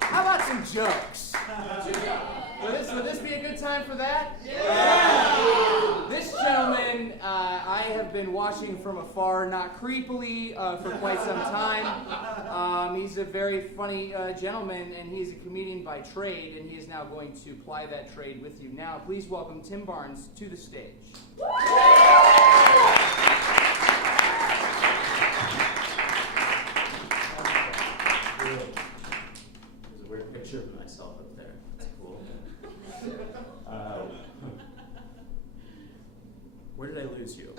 How about some jokes? Would this be a good time for that? Yeah! This gentleman, I have been watching from afar, not creepily, for quite some time. He's a very funny gentleman, and he's a comedian by trade, and he is now going to ply that trade with you. Now, please welcome Tim Barnes to the stage. There's a weird picture of myself up there. That's cool. Where did I lose you?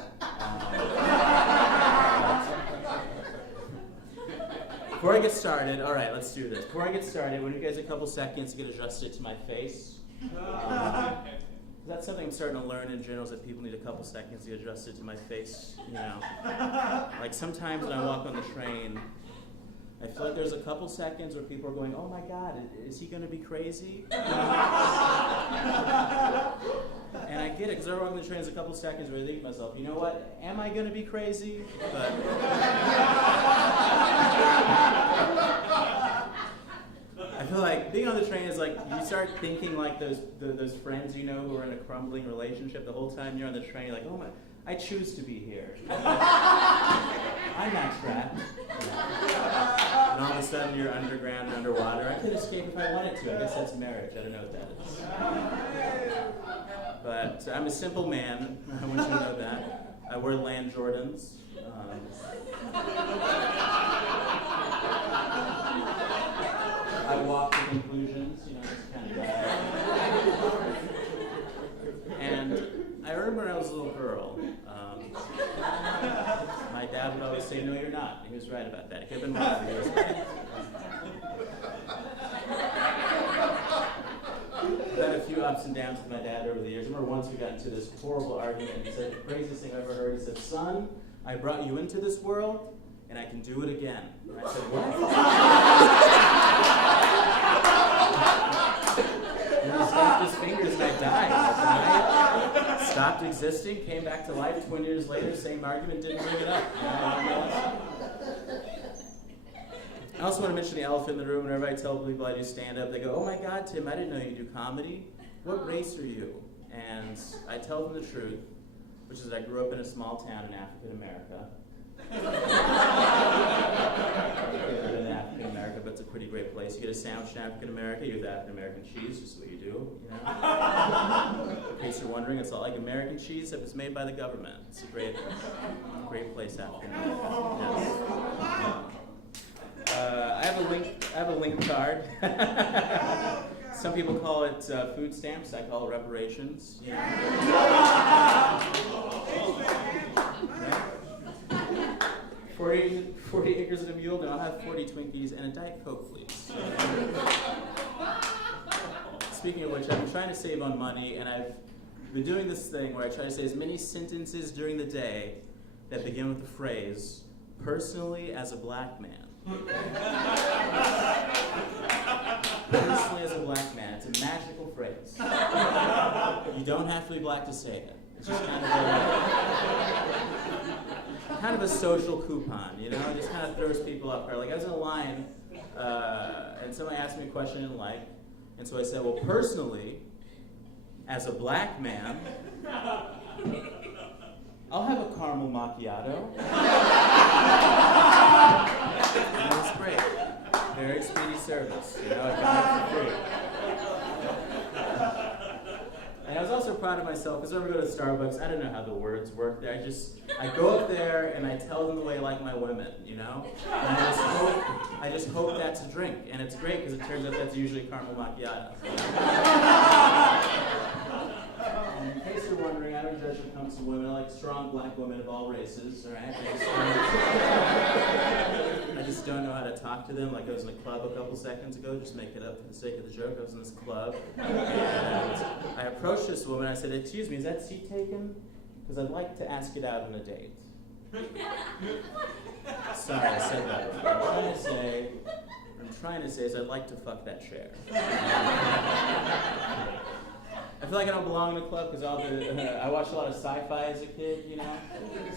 Before I get started, all right, let's do this. Before I get started, I want you guys a couple seconds to get adjusted to my face. That's something I'm starting to learn in general, is that people need a couple seconds to get adjusted to my face. You know, like sometimes when I walk on the train, I feel like there's a couple seconds where people are going, "Oh my God, is he going to be crazy?" You know? And I get it, because everyone on the train is a couple seconds where I think to myself, you know what, am I going to be crazy? But I feel like being on the train is like, you start thinking like those friends you know who are in a crumbling relationship. The whole time you're on the train, you're like, oh my, I choose to be here. I'm not trapped. And all of a sudden you're underground and underwater. I could escape if I wanted to. I guess that's marriage. I don't know what that is. But I'm a simple man. I want you to know that. I wear Land Jordans. I walk to conclusions, you know, this kind of guy. And I remember when I was a little girl, my dad would always say, "No, you're not." And he was right about that. He could have been wrong, but he was right. I've had a few ups and downs with my dad over the years. I remember once we got into this horrible argument, and he said the craziest thing I've ever heard. He said, "Son, I brought you into this world, and I can do it again." And I said, "What?" And he snapped his fingers, and I died. Stopped existing, came back to life 20 years later, same argument, didn't bring it up. I also want to mention the elephant in the room. Whenever I tell people I do stand-up, they go, "Oh my God, Tim, I didn't know you do comedy. What race are you?" And I tell them the truth, which is that I grew up in a small town in African America. In African America, but it's a pretty great place. You get a sandwich in African America, you get African American cheese, just what you do, you know. In case you're wondering, it's all like American cheese, except it's made by the government. It's a great place, African America. Yes. I have a link card. Some people call it food stamps. I call it reparations. You know? Right? 40 acres and a mule. No, I'll have 40 Twinkies and a Diet Coke, please. Speaking of which, I've been trying to save on money, and I've been doing this thing where I try to say as many sentences during the day that begin with the phrase, "Personally as a black man." Personally as a black man. It's a magical phrase. You don't have to be black to say it. It's just kind of a social coupon, you know? It just kind of throws people off guard. Like, I was in a line, and somebody asked me a question I didn't like, and so I said, "Well, personally, as a black man, I'll have a caramel macchiato." And it was great. Very speedy service. You know, I got it for free. And I was also proud of myself, because whenever I go to Starbucks, I don't know how the words work there. I go up there and I tell them the way I like my women, you know? And I just hope that's a drink. And it's great, because it turns out that's usually a caramel macchiato. In case you're wondering, I don't judge when it comes to women. I like strong black women of all races, all right? I just don't know how to talk to them. Like, I was in a club a couple seconds ago, just make it up for the sake of the joke. I was in this club, and I approached this woman. I said, "Excuse me, is that seat taken? Because I'd like to ask it out on a date." Sorry, I said that. What I'm trying to say is I'd like to fuck that chair. I feel like I don't belong in a club because I watched a lot of sci-fi as a kid, you know?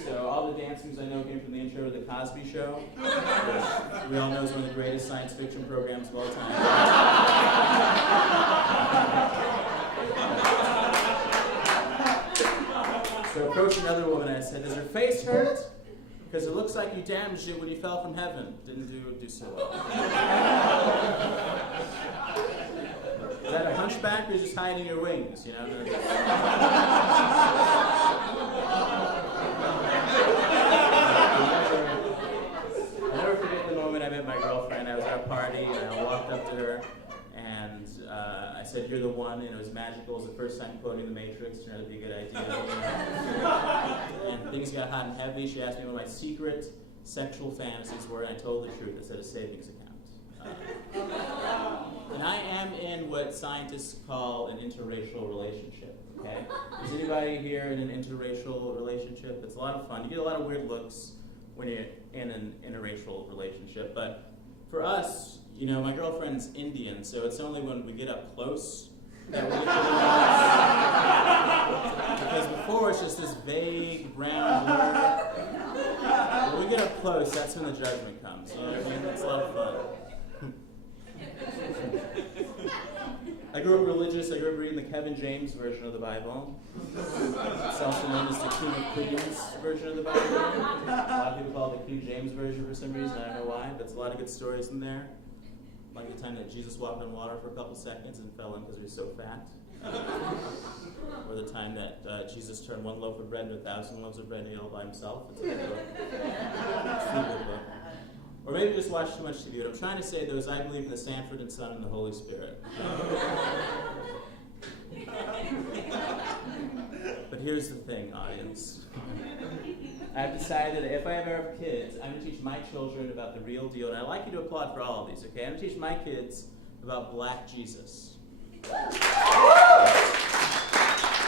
So all the dance moves I know came from the intro to The Cosby Show, which we all know is one of the greatest science fiction programs of all time. So I approached another woman and I said, "Does her face hurt? Because it looks like you damaged it when you fell from heaven." Didn't do so well. Is that a hunchback or just hiding your wings? You know. I'll never forget the moment I met my girlfriend. I was at a party and I walked up to her and I said, "You're the one," and it was magical. It was the first time quoting The Matrix. Turned out to be a good idea. You know? And things got hot and heavy. She asked me what my secret sexual fantasies were, and I told the truth. I said a savings account. And I am in what scientists call an interracial relationship, okay? Is anybody here in an interracial relationship? It's a lot of fun. You get a lot of weird looks when you're in an interracial relationship, but for us, you know, my girlfriend's Indian, so it's only when we get up close that we get to realize. Because before it's just this vague brown blur. When we get up close, that's when the judgment comes. You know what I mean? It's a lot of fun. I grew up religious. I grew up reading the Kevin James version of the Bible. It's also known as the King of Queens version of the Bible. A lot of people call it the King James version for some reason. I don't know why, but there's a lot of good stories in there. Like the time that Jesus walked on water for a couple seconds and fell in because he was so fat. Or the time that Jesus turned one loaf of bread into 1,000 loaves of bread and ate all by himself. It's a good book. It's a good book. Or maybe just watch too much TV. What I'm trying to say, though, is I believe in the Sanford and Son and the Holy Spirit. But here's the thing, audience. I've decided that if I ever have kids, I'm going to teach my children about the real deal. And I'd like you to applaud for all of these, okay? I'm going to teach my kids about Black Jesus.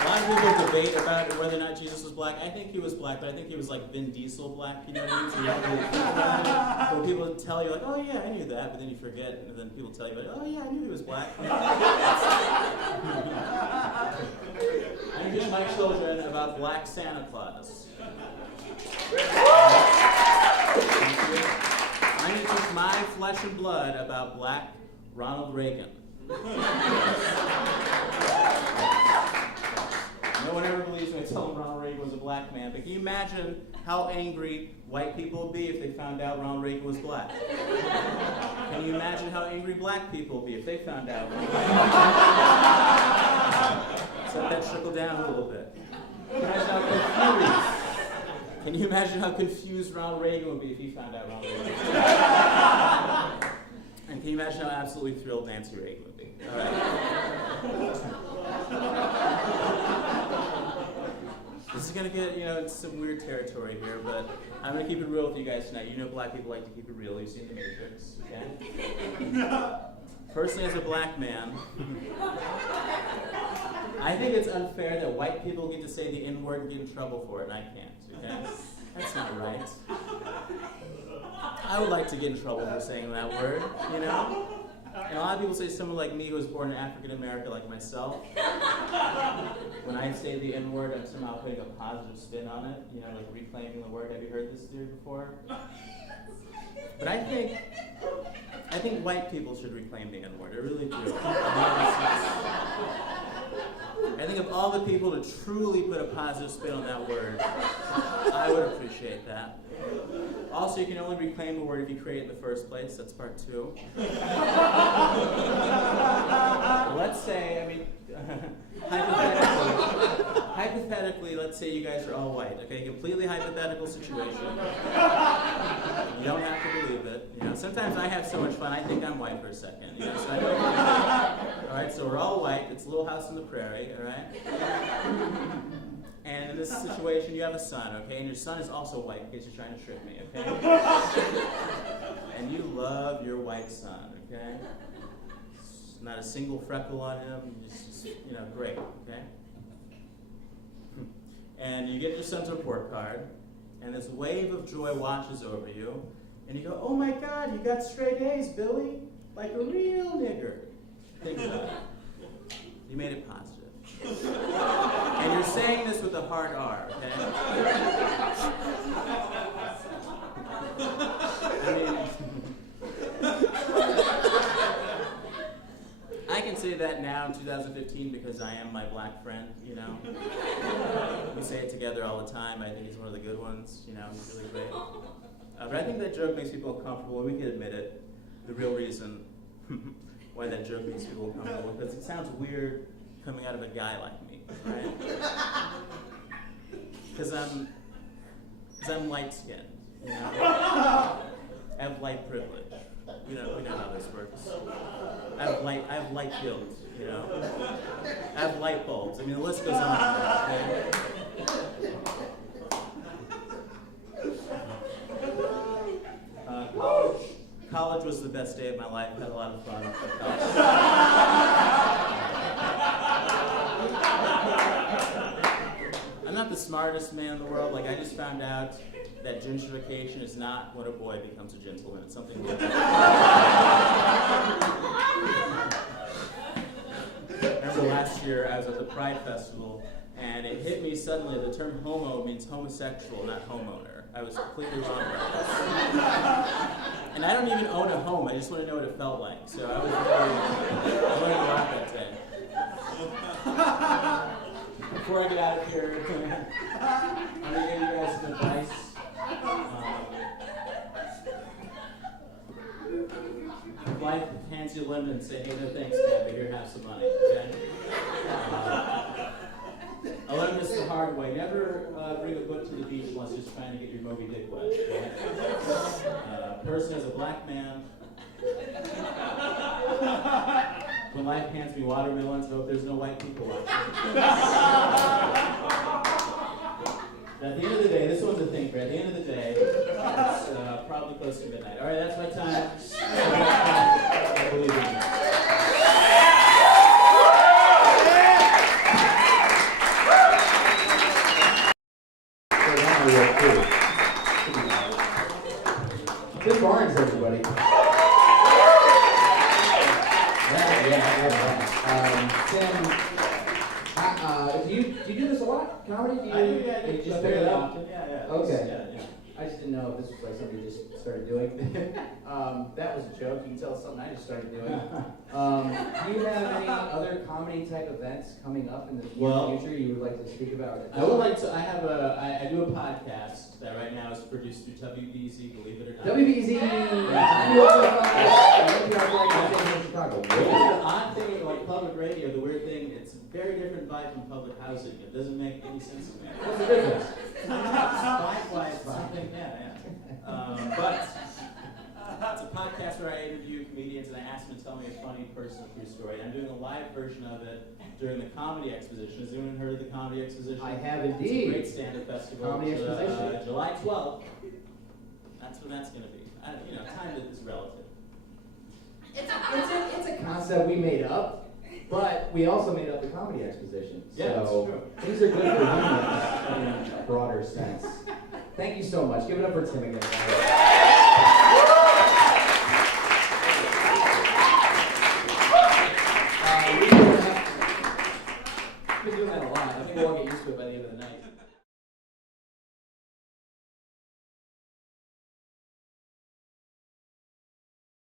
A lot of people debate about whether or not Jesus was black. I think he was black, but I think he was like Vin Diesel black, you know what I mean? So you don't really think about it. When people tell you like, "Oh yeah, I knew that," but then you forget, and then people tell you, "Oh yeah, I knew he was black." I'm teaching my children about Black Santa Claus. I'm going to teach my flesh and blood about Black Ronald Reagan. No one ever believes me. I tell them Ronald Reagan was a black man. But can you imagine how angry white people would be if they found out Ronald Reagan was black? Can you imagine how angry black people would be if they found out? So let that trickle down a little bit. Can you imagine how confused Ronald Reagan would be if he found out Ronald Reagan was black? And can you imagine how absolutely thrilled Nancy Reagan would be? All right. This is going to get, into some weird territory here, but I'm going to keep it real with you guys tonight. You know black people like to keep it real. You've seen The Matrix, okay? Personally, as a black man, I think it's unfair that white people get to say the N-word and get in trouble for it, and I can't, okay? That's not right. I would like to get in trouble for saying that word, you know? And a lot of people say someone like me who was born in African America like myself, when I say the N-word, I'm somehow putting a positive spin on it, like reclaiming the word. Have you heard this theory before? But I think white people should reclaim the N-word. I really do. I think of all the people to truly put a positive spin on that word, I would appreciate that. Also, you can only reclaim the word if you create it in the first place. That's part 2. Let's say, hypothetically, let's say you guys are all white, okay? Completely hypothetical situation. You don't have to believe it. Sometimes I have so much fun, I think I'm white for a second. So I don't all right, so we're all white. It's Little House on the Prairie, all right? And in this situation, you have a son, okay? And your son is also white, in case you're trying to trick me, okay? And you love your white son, okay? Not a single freckle on him, just great, okay? And you get your son's report card, and this wave of joy washes over you, and you go, "Oh my God, you got straight A's, Billy, like a real nigger." Think about it. You made it positive. And you're saying this with a hard R, okay? I mean, I can say that now in 2015 because I am my black friend, you know? We say it together all the time. I think he's one of the good ones, you know, he's really great. But I think that joke makes people comfortable. We can admit it. The real reason why that joke makes people comfortable, because it sounds weird coming out of a guy like me, right? Because I'm light-skinned, you know? I have light privilege. We know how this works. I have light guilt, you know? I have light bulbs. I mean, the list goes on. Okay? College was the best day of my life. I had a lot of fun. I'm not the smartest man in the world. Like, I just found out that gentrification is not when a boy becomes a gentleman. It's something different. Remember last year, I was at the Pride Festival, and it hit me suddenly, the term homo means homosexual, not homeowner. I was completely wrong about this. And I don't even own a home, I just want to know what it felt like. So I learned a lot that day. Before I get out of here, I'm going to give you guys some advice. If life hands you a lemon, say, hey, no thanks, Dad, but here, have some money, okay? I learned this the hard way. Never bring a book to the beach unless you're just trying to get your Moby Dick wet. Okay? Person as a black man. When life hands me watermelons, I hope there's no white people watching. At the end of the day, this one's a thinker. At the end of the day, it's probably close to midnight. All right, that's my time. I believe in you. Tim Barnes, everybody. Tim, do you do this a lot? Comedy? Do you, I do, yeah. you just pick it up? Yeah. Okay. Yeah. I just didn't know if this was like something you just started doing. That was a joke. You can tell it's something I just started doing. Do you have any other comedy type events coming up in the future you would like to speak about? I would like to. I do a podcast that right now is produced through WBZ, believe it or not. WBZ! Chicago. The odd thing with like public radio, the weird thing, it's a very different vibe from public housing. It doesn't make any sense to me. What's the difference? Vibe-wise, something, yeah. But it's a podcast where I interview comedians and I ask them to tell me a funny personal true story. I'm doing a live version of it during the Comedy Exposition. Has anyone heard of the Comedy Exposition? I have It's indeed. a great stand-up festival. Comedy Exposition. July 12th. That's when that's going to be. Time is relative. It's a concept we made up, but we also made up the Comedy Exposition. Yeah, that's so true. Things are good for humans in a broader sense. Thank you so much. Give it up for Tim again. We've been doing that a lot. I think we'll all get used to it by the end of the night.